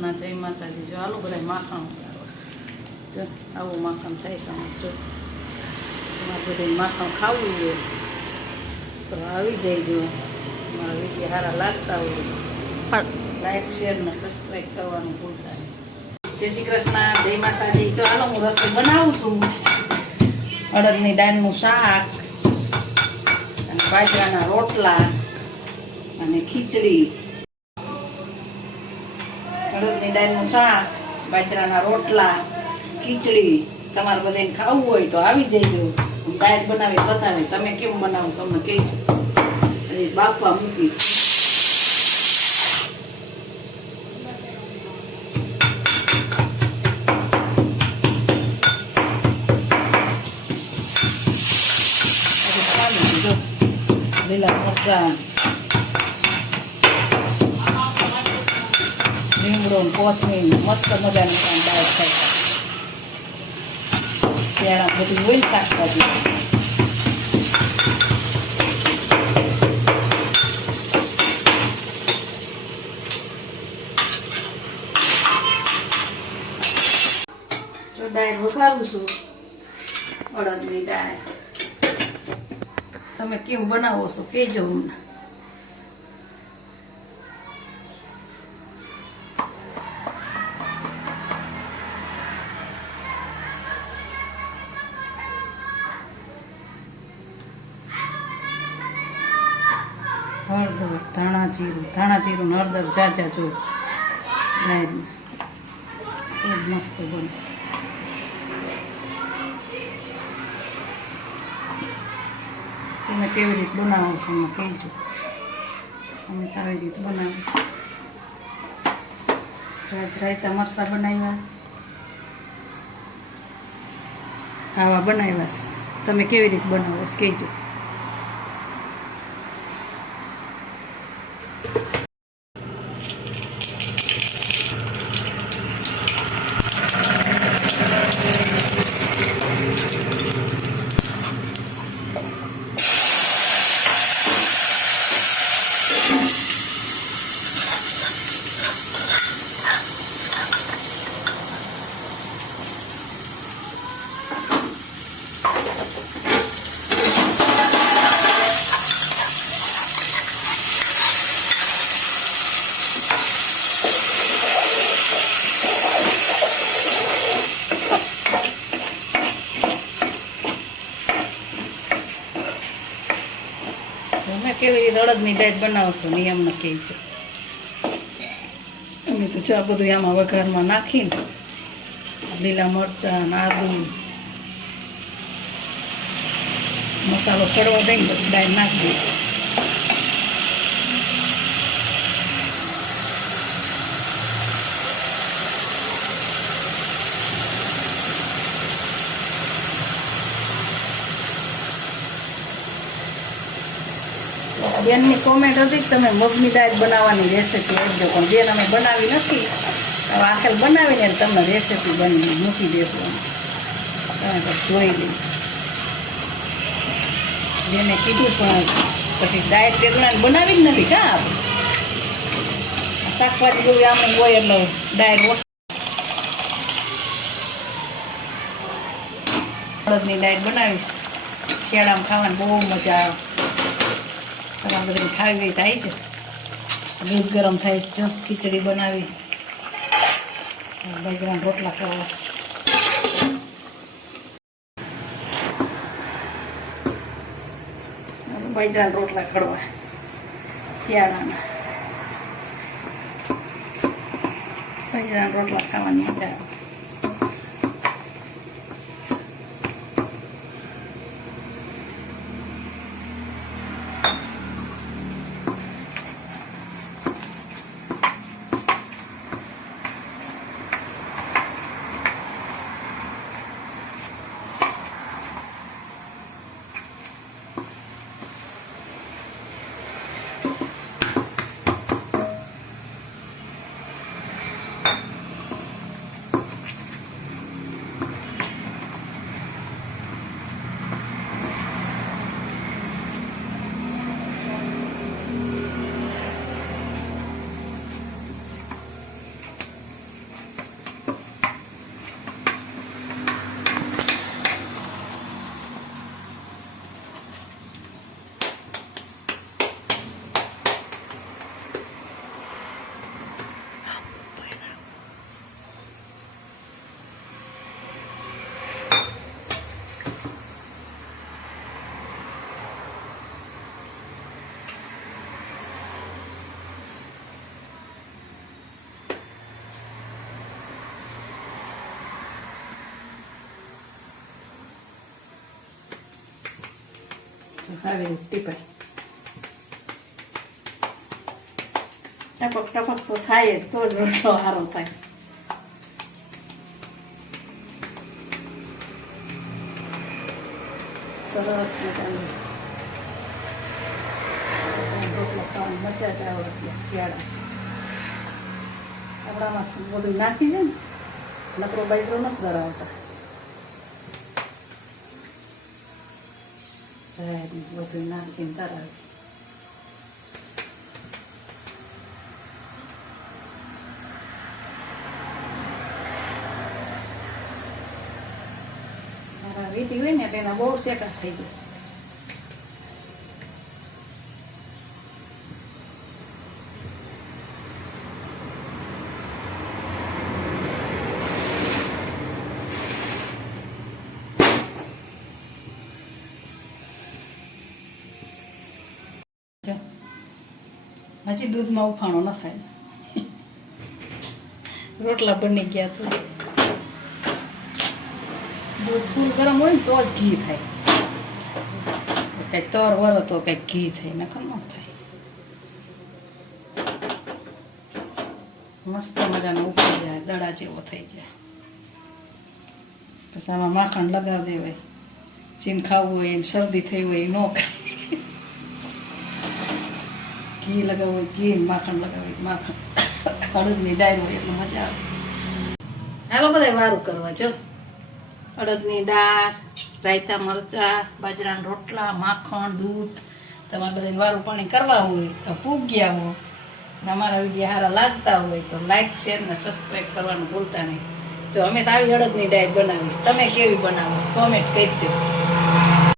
કૃષ્ણ, જય માતાજી. જો હાલો બધા માખણ જો આવું માખણ થાય છે. જો તમારે બધે માખણ ખાવું હોય તો આવી જાય. જો મારા વિડીયો સારા લાગતા હોય લાઈક શેર ને સબસ્ક્રાઈબ કરવાનું ભૂલતા નહીં. જય શ્રી કૃષ્ણ, જય માતાજી. જો હાલો હું રસોઈ બનાવું છું. અડદની દાળનું શાક અને બાજરાના રોટલા અને ખીચડી. અડદની દાળનું શાક, બાજરાના રોટલા, ખીચડી. તમારે બધાને ખાવું હોય તો આવી જજો. દાળ બનાવી બતાવે. તમે કેમ બનાવો છો અમને કહેજો. બાફવા મૂકીશ. લીલા મરચાં, લીમડો, કોથમીર, મસ્ત મજાની પણ દાળ થાય. ત્યાં બધું હોય શાકભાજી. જો દાળ વઘારું છું, અડદની દાળ. તમે કેમ બનાવો છો કહેજો અમને. હળદર, ધાણા જીરું હળદર જાજા જો દાળમાં ખૂબ મસ્ત બને. તમે કેવી રીતે બનાવો છો એમાં કહેજો. અમે તો આવી રીતે બનાવીશ. રાયતા મરચાં બનાવ્યા, આવા બનાવ્યા. તમે કેવી રીતે બનાવો છો કહેજો. કેવી રીતે અડદની દાળ બનાવશો નિયમને કહેજો. અમે તો જો આ બધું આમાં વઘારમાં નાખીને લીલા મરચાં, આદુ, મસાલો સડવા દઈને બધું દાળ નાખી દઈએ. બેનની કોમેન્ટ હતી કે તમે મગની દાળ બનાવવાની રેસીપી આપજો, પણ બેન અમે બનાવી નથી. હવે આખેલ બનાવીને તમને રેસીપી બની મૂકી દેશું. તમે તો જોઈ લઈ. બેને કીધું પણ પછી ડાયટ રેગ્યુલર બનાવી જ નથી. કાં આપણે શાકભાજી જેવી આપણે હોય એટલે ડાયટ અડદની દાળ બનાવીશ. શિયાળામાં ખાવાની બહુ મજા આવે. તમારે બધાને ખાવી થાય છે. દૂધ ગરમ થાય છે. ખીચડી બનાવી, બાજરાના રોટલા કરવા. બાજરાના રોટલા કરવા શિયાળાના. બાજરાના રોટલા ખાવાની મજા આવે. આવી રીતે ટીપાય. ટપક ટપક તો થાય જ, તો જ રોટલો સારો થાય. સરસ મજાનો રોટલો ખાવાની મજા જ આવે. શિયાળા આપણામાં બધું નાખી છે ને, નકરો બાઈટરો નથી ધરાવતા. બધું નાખીને ધરાવે. વીટી હોય ને એટલે એના બહુ શેકા થઈ જાય. હજી દૂધમાં ઉફાણો ન થાય. રોટલા બની ગયા તો દૂધ ફૂલ ગરમ હોય ને તો જ ઘી થાય. કઈ તર વળો તો કઈ ઘી થાય, નકર ન થાય. મસ્ત મજાનો ઉકળી જાય, દડા જેવો થઈ જાય. પછી આમાં માખણ લગાવી દેવાય. ચીન ખાવું હોય એને શરદી થઈ હોય એ ન ખાય. ઘી લગાવવું હોય ઘી, માખણ લગાવે માખણ. અડદની દાળ હોય એટલે મજા આવે. હાલો બધા વારું કરવા. જો અડદની દાળ, રાયતા મરચા, બાજરાના રોટલા, માખણ, દૂધ. તમારે બધાને વારું પાણી કરવા હોય તો પૂગ્યા હો. અમારા વિડીયો સારા લાગતા હોય તો લાઈક, શેર ને સબસ્ક્રાઈબ કરવાનું ભૂલતા નહીં. જો અમે તો આવી અડદની દાળ બનાવીશ, તમે કેવી બનાવો કોમેન્ટ કરી દો.